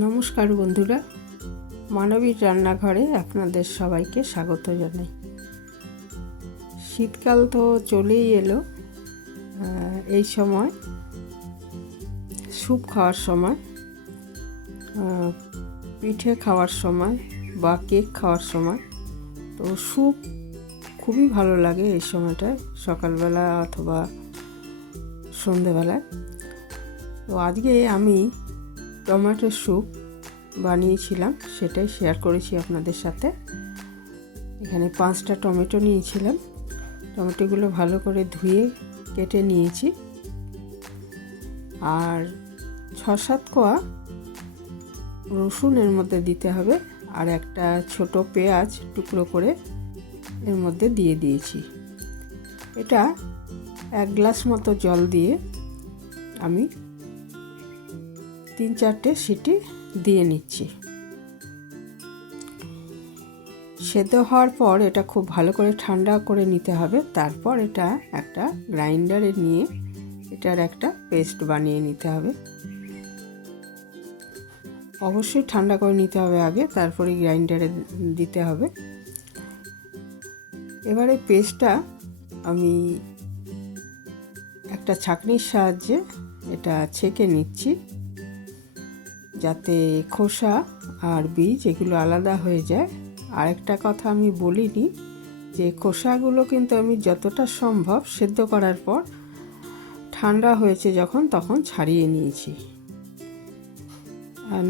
নমস্কার বন্ধুরা, মানবীর রান্নাঘরে আপনাদের সবাইকে স্বাগত জানাই। শীতকাল তো চলেই এলো। এই সময় স্যুপ খাওয়ার সময়, পিঠে খাওয়ার সময় বা কেক খাওয়ার সময় তো স্যুপ খুবই ভালো লাগে। এই সময়টায় সকালবেলা অথবা সন্ধেবেলায়। তো আজকে আমি টমেটো স্যুপ বানিয়েছিলাম, সেটাই শেয়ার করেছি আপনাদের সাথে। এখানে 5টা টমেটো নিয়েছিলাম। টমেটোগুলো ভালো করে ধুয়ে কেটে নিয়েছি। আর 6-7 কোয়া রসুন এর মধ্যে দিতে হবে, আর একটা ছোট পেঁয়াজ টুকরো করে এর মধ্যে দিয়ে দিয়েছি। এটা 1 গ্লাস মতো জল দিয়ে আমি 3-4টে সিটি দিয়ে নিচ্ছি। সেদ্ধ হওয়ার পর এটা খুব ভালো করে ঠান্ডা করে নিতে হবে। তারপর এটা একটা গ্রাইন্ডারে নিয়ে এটার একটা পেস্ট বানিয়ে নিতে হবে। অবশ্যই ঠান্ডা করে নিতে হবে আগে, তারপরে গ্রাইন্ডারে দিতে হবে। এবারে পেস্টটা আমি একটা ছাঁকনির সাহায্যে এটা ছেঁকে নিচ্ছি, যাতে খোসা আর বীজ এগুলো আলাদা হয়ে যায়। আর একটা কথা আমি বলিনি, যে খোসাগুলো কিন্তু আমি যতটা সম্ভব সেদ্ধ করার পর ঠান্ডা হয়েছে যখন, তখন ছাড়িয়ে নিয়েছি।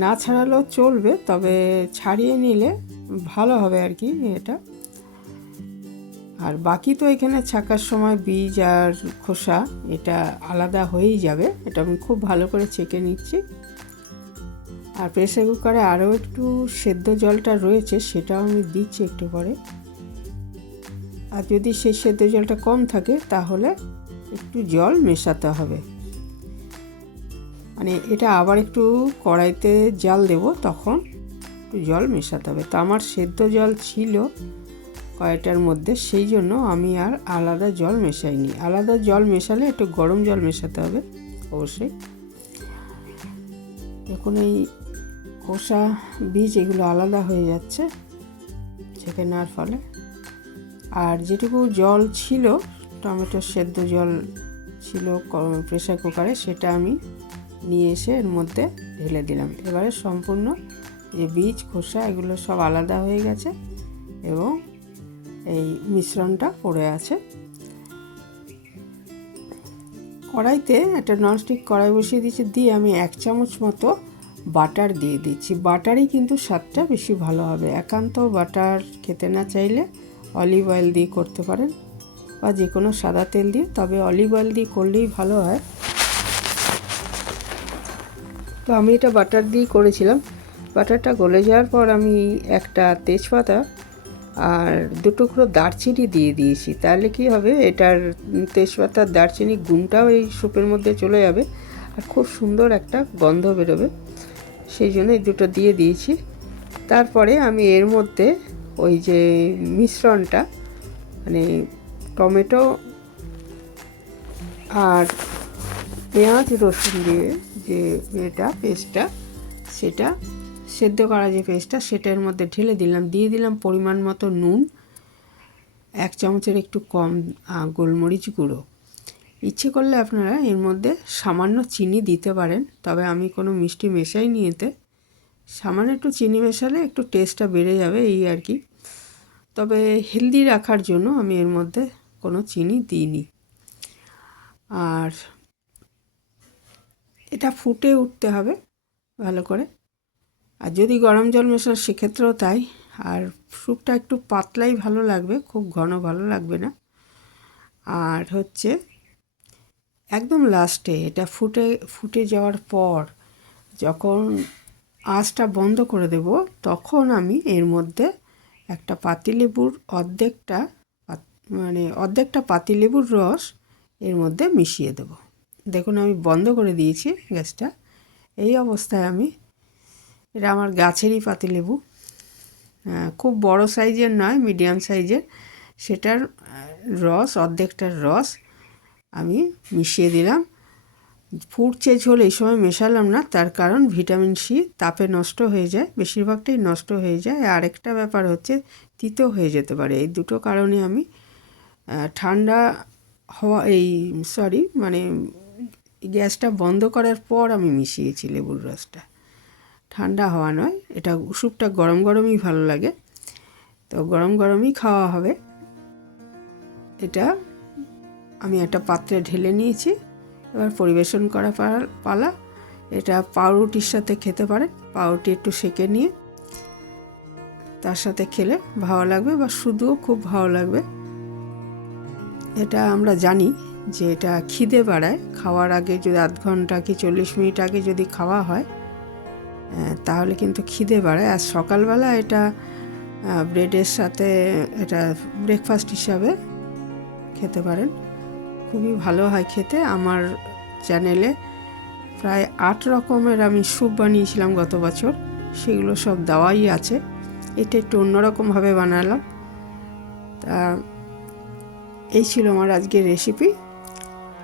না ছাড়ালেও চলবে, তবে ছাড়িয়ে নিলে ভালো হবে আর কি এটা। আর বাকি তো এখানে ছাকার সময় বীজ আর খোসা এটা আলাদা হয়েই যাবে। এটা আমি খুব ভালো করে ছেঁকে নিচ্ছি। আর প্রেসার কুকারে আরও একটু সেদ্ধ জলটা রয়েছে, সেটাও আমি দিচ্ছি একটু পরে। আর যদি সেই সেদ্ধ জলটা কম থাকে তাহলে একটু জল মেশাতে হবে। মানে এটা আবার একটু কড়াইতে জাল দেব, তখন একটু জল মেশাতে হবে। তো আমার সেদ্ধ জল ছিল কড়াইটার মধ্যে, সেই জন্য আমি আর আলাদা জল মেশাইনি। আলাদা জল মেশালে একটু গরম জল মেশাতে হবে অবশ্যই। দেখুন এই খোসা বীজ এগুলো আলাদা হয়ে যাচ্ছে ছেঁকে নেওয়ার ফলে। আর যেটুকু জল ছিল, টমেটোর সেদ্ধ জল ছিল প্রেসার কুকারে, সেটা আমি নিয়ে এসে এর মধ্যে ঢেলে দিলাম। এবারে সম্পূর্ণ যে বীজ খোসা এগুলো সব আলাদা হয়ে গেছে এবং এই মিশ্রণটা পড়ে আছে। কড়াইতে একটা ননস্টিক কড়াই বসিয়ে দিয়েছি, দিয়ে আমি 1 চামচ মতো বাটার দিয়ে দিচ্ছি। বাটারই কিন্তু স্বাদটা বেশি ভালো হবে। একান্ত বাটার খেতে না চাইলে অলিভ অয়েল দিয়ে করতে পারেন, বা যে কোনো সাদা তেল দিয়ে, তবে অলিভ অয়েল দিয়ে করলেই ভালো হয়। তো আমি এটা বাটার দিয়ে করেছিলাম। বাটারটা গলে যাওয়ার পর আমি একটা তেজপাতা আর 2 টুকরো দারচিনি দিয়ে দিয়েছি। তাহলে কি হবে, এটার তেজপাতার দারচিনি গুণটাও এই স্যুপের মধ্যে চলে যাবে, আর খুব সুন্দর একটা গন্ধ বেরোবে। সেই জন্য এই দুটো দিয়ে দিয়েছি। তারপরে আমি এর মধ্যে ওই যে মিশ্রণটা, মানে টমেটো আর পেঁয়াজ রসুন দিয়ে যে এটা পেস্টটা, সেটা সেদ্ধ করা যে পেস্টটা, সেটার মধ্যে ঢেলে দিলাম। দিয়ে দিলাম পরিমাণ মতো নুন, 1 চামচের একটু কম গোলমরিচ গুঁড়ো। ইচ্ছে করলে আপনারা এর মধ্যে সামান্য চিনি দিতে পারেন, তবে আমি কোনো মিষ্টি মেশাইনি এতে। সামান্য একটু চিনি মেশালে একটু টেস্টটা বেড়ে যাবে, এই আর কি। তবে হেলদি রাখার জন্য আমি এর মধ্যে কোনো চিনি দিইনি। আর এটা ফুটে উঠতে হবে ভালো করে। আর যদি গরম জল মেশান সেক্ষেত্রেও তাই। আর স্যুপটা একটু পাতলাই ভালো লাগবে, খুব ঘন ভালো লাগবে না। আর হচ্ছে একদম লাস্টে এটা ফুটে যাওয়ার পর যখন আঁচটা বন্ধ করে দেব, তখন আমি এর মধ্যে একটা পাতিলেবুর অর্ধেকটা পাতিলেবুর রস এর মধ্যে মিশিয়ে দেব। দেখুন আমি বন্ধ করে দিয়েছি গ্যাসটা। এই অবস্থায় আমি, এটা আমার গাছেরই পাতিলেবু, খুব বড় সাইজের নয়, মিডিয়াম সাইজের, সেটার রস, অর্ধেকটার রস আমি মিশিয়ে দিলাম। ফুটছে ঝোল এই সময় মেশালাম না, তার কারণ ভিটামিন সি তাপে নষ্ট হয়ে যায়, বেশিরভাগটাই নষ্ট হয়ে যায়। আরেকটা ব্যাপার হচ্ছে তিতো হয়ে যেতে পারে। এই দুটো কারণে আমি ঠান্ডা হওয়া মানে গ্যাসটা বন্ধ করার পর আমি মিশিয়েছি লেবুর রসটা, ঠান্ডা হওয়া নয়। এটা স্যুপটা গরম গরমই ভালো লাগে, তো গরম গরমই খাওয়া হবে। এটা আমি একটা পাত্রে ঢেলে নিয়েছি, এবার পরিবেশন করা পালা। এটা পাউরুটির সাথে খেতে পারেন, পাউরুটি একটু সেঁকে নিয়ে তার সাথে খেলে ভালো লাগবে, বা শুধুও খুব ভালো লাগবে। এটা আমরা জানি যে এটা খিদে বাড়ায়। খাওয়ার আগে যদি আধ ঘন্টা কি 40 মিনিট আগে যদি খাওয়া হয় তাহলে কিন্তু খিদে বাড়ায়। আর সকালবেলা এটা ব্রেডের সাথে এটা ব্রেকফাস্ট হিসাবে খেতে পারেন, খুবই ভালো হয় খেতে। আমার চ্যানেলে প্রায় 8 রকমের আমি স্যুপ বানিয়েছিলাম গত বছর, সেগুলো সব দেওয়াই আছে। এটা একটু অন্যরকমভাবে বানালাম। তা এই ছিল আমার আজকের রেসিপি।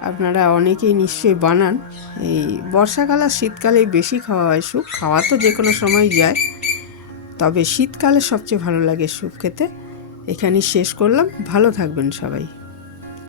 আপনারা অনেকেই নিশ্চয়ই বানান। এই বর্ষাকাল আর শীতকালেই বেশি খাওয়া হয় স্যুপ, খাওয়া তো যে কোনো সময় যায়, তবে শীতকালে সবচেয়ে ভালো লাগে স্যুপ খেতে। এখানেই শেষ করলাম, ভালো থাকবেন সবাই।